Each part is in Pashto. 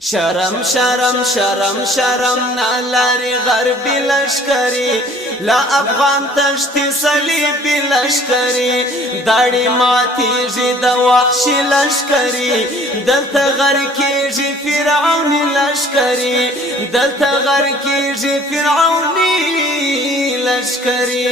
شرم شرم شرم شرم نالاری غربی لشکری لا افغان تشتی صلیبی لشکری داڑی ماتیجی دا وحشی لشکری دلتا غرکیجی فرعونی لشکری دلتا غرکیجی فرعونی لشکری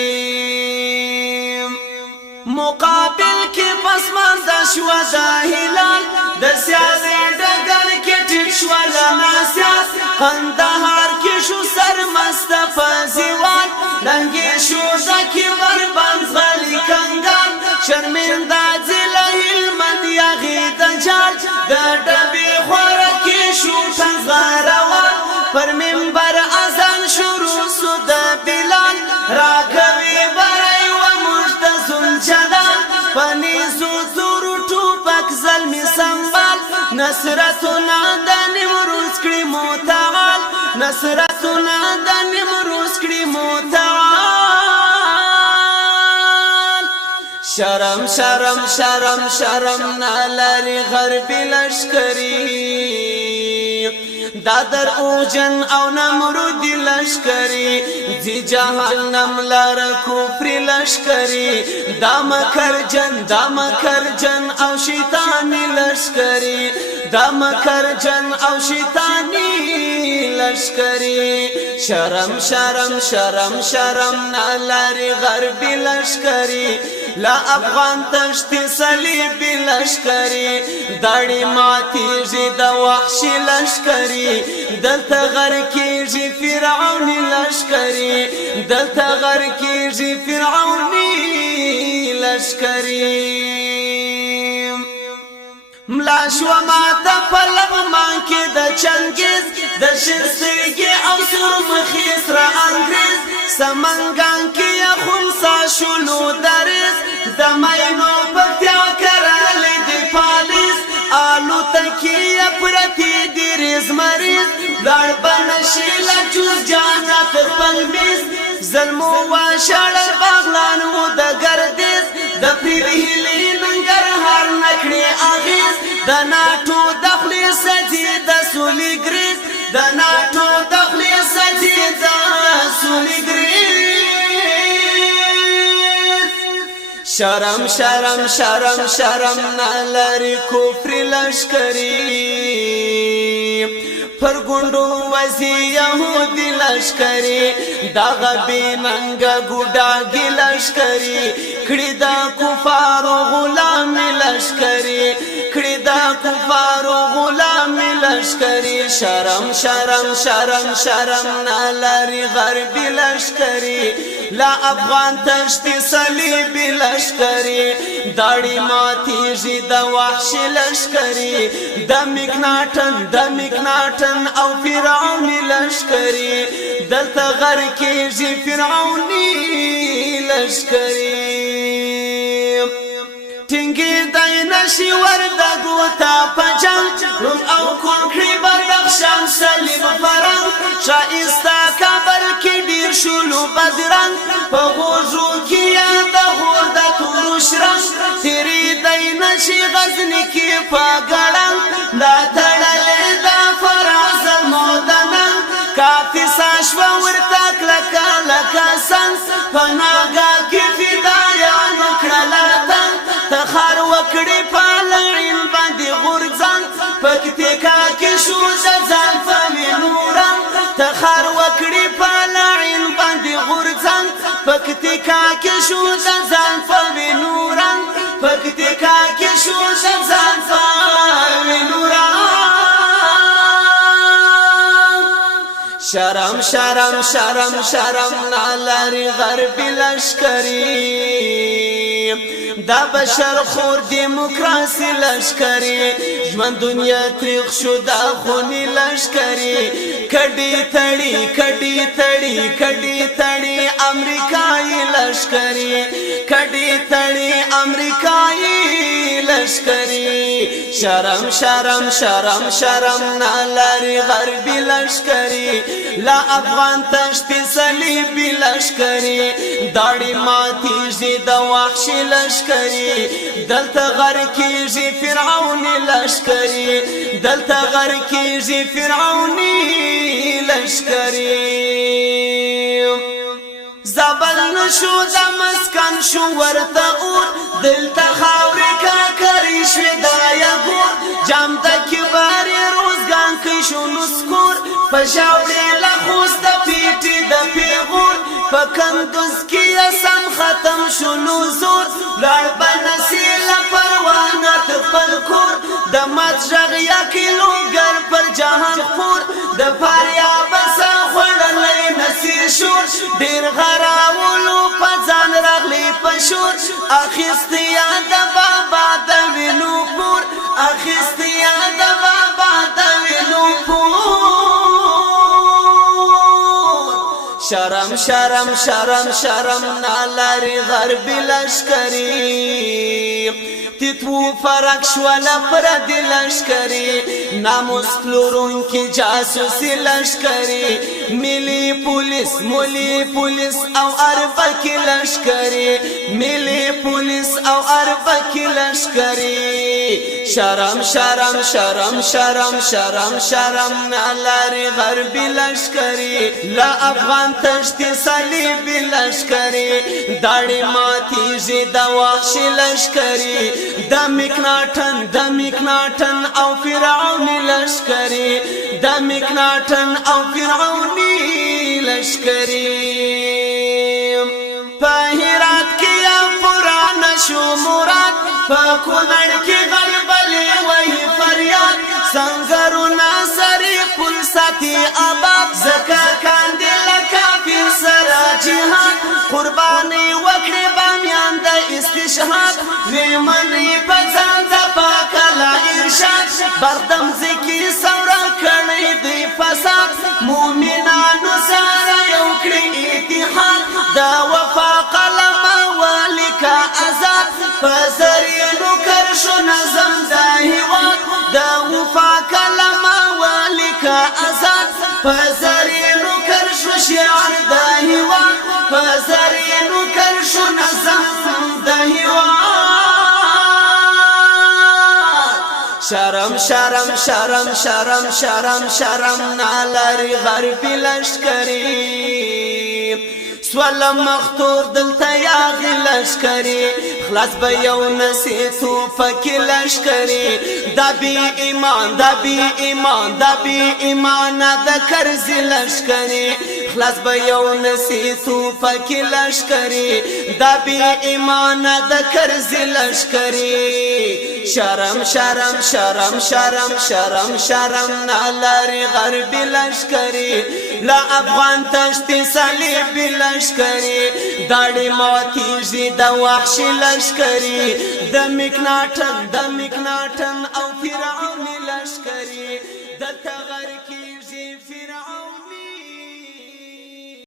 مقابل کی پسمان دا شوا دا هلال دا سیاسی ڈگر کی ٹھٹ شوا لناسیاس قندہار کی شو سر مصطفی زیوان لنگی شو دا کی بربند غلی کنگان شرمندہ زلہ علمند یاغی دجال دا ڈبی خورکی شو تنغاروان پر منبر ازان شروع سو دا بلال راکوی برائی و مجتزل جلال پنیزو زورو ٹوپک ظلمی سنبال نصرتنا دا نمروز کری متعال نصرتنا دا نمروز کری متعال شرم شرم شرم شرم نالاری غربی لشکری دادر اوجن او نمرودی لشکری دی جهنم لار کفری لشکری دامکر جن او شیطانی لشکری دامکر جن او شیطانی لشکری شرم شرم شرم شرم نالاری غربی لشکری لا افغان تشتی صلیبی لشکری داڑی ماتیجی دا وحشی لشکری دلتا غرکیجی فرعونی لشکری دلتا غرکیجی فرعونی لشکری ملاش و ماتا پلغمان کی دا چنگیز دا شرسرگی او سرمخیس را انگریز سمنگان کی خونسا شلو دریز دا مینو بکتیا کرالی دی پالیز آلو تکی اپرتی دی ریز مریض دار بنشیل جوز جانت پلمیز ظلمو و شاڑر باغلانو دا گردیز دا پیرهیلی ننگر هر نکڑی آغیز دا ناتو دخلی سجی دا سولی گریز دا ناتو دخلی سجی دا سولی گریز شرم شرم شرم شرم نالاری کفری لشکری پر گنڈو وزی یهودی لشکری داغ بیننگا گوڈاگی لشکری کڑی دا کفارو غلامی لشکری کڑی دا کفارو غلامی لشکری شرم شرم شرم شرم نالاری غربی لشکری لا افغان تشتی صلیبی لشکری داڑی ماتیجی دا وحشی لشکری دا مکناٹن او فرعونی لشکری دلتا غرکیجی فرعونی لشکری تنگی دای نشی وردگو تا پجنگ روم او کنکری بدخشان سلیب فرنگ شایستا کبر کی دیر شلو بدرنگ پا غوزو کیا دا غوردا تولوش رنگ تیری دای نشی غزنی کی پا گرنگ دا تڑلی دا فراز المودننگ کافی ساشوا ورتاک لکا لکا سنگ پناگا کی فدایانو کرلتنگ تخار وکڑی پالعین باندی غرزن پکتیکا کشو دزن فمی نورن تخار وکڑی پالعین باندی غرزن پکتیکا کشو دزن فمی نورن پکتیکا کشو دزن فمی نورن شرم شرم شرم شرم نالاری غربی لشکری دا بشر خور دیموکراسی لشکری جوان دنیا تریخ شو دا خونی لشکری کڑی تڑی کڑی تڑی کڑی تڑی امریکایی لشکری کڑی تڑی امریکایی لشکری لشکری شرم شرم شرم شرم نالاری غربی لشکری لا افغان تشتی صلیبی لشکری داڑی ماتیجی دا وحشی لشکری دلتا غرکیجی فرعونی لشکری دلتا غرکیجی فرعونی لشکری زبل نشو دا مسکن شو ورطا اور دلتا خاوری کاکری شوی دایا گور جام دا کباری روزگان کشو نسکور پشاوری لخوست دا پیٹی دا پیغور پکندوز کی اسم ختم شو نوزور لار بنسیل پروانت پلکور دا مجرغ یا کلوگر پر جہان خور دا پاریا بسا خوڑلی نسیر شور دیر غراولو پزان رغلی پشور اخیستیا دا بابا دا ویلو پور اخیستیا دا بابا دا ویلو پور شرم شرم شرم شرم نالاری غربی لشکری تیتو فرق شوالا پردی لشکری ناموس پلورون کی جاسوسی لشکری ملی پولیس مولی پولیس او اربکی لشکری ملی پولیس او اربکی لشکری شرم شرم شرم شرم شرم شرم نالاری غربی لشکری لا افغان تشتی صلیبی لشکری داڑی ماتیجی دا وحشی لشکری دا مکناٹن او فرعونی لشکری دا مکناٹن او فرعونی لشکری پاہرات کیا پرانا شو مراد پا کنڑ کی غلبلی وہی فریاد سنگرو ناصری پل ساتی آباد زکا کاندی لکا پھر سرا جہاد قربانی وکڑی بامیان دا استشہاد ویمنی پزان دا پاکلا ارشاد بردم زکی سورا کرنی دی فساد مومنانو سارا یوکڑی اتحاد دا وفا قلم والی کا ازاد پزرینو کرشو نظم دا ہیواد دا وفا قلم والی کا ازاد پزرینو کرشو شعر دا ہیواد پزرینو کرشو نظم دا ہیواد شرم شرم شرم شرم شرم شرم نالاری غربی لشکری سوال مختور دلتا یاغی لشکری خلاص بیو نسیتو پکی لشکری دا بی ایمان دا بی ایمان دا بی ایمان دا کرزی لشکری خلاص بیو نسیتو پکی لشکری دا بی ایمان دا کرزی لشکری شرم شرم شرم شرم شرم شرم نالاری غربی لشکری لا افغان تشتی صلیبی لشکری داڑی ماتیجی دا وحشی لشکری دا مکناٹن او فرعونی لشکری دلتا غرکیجی فرعونی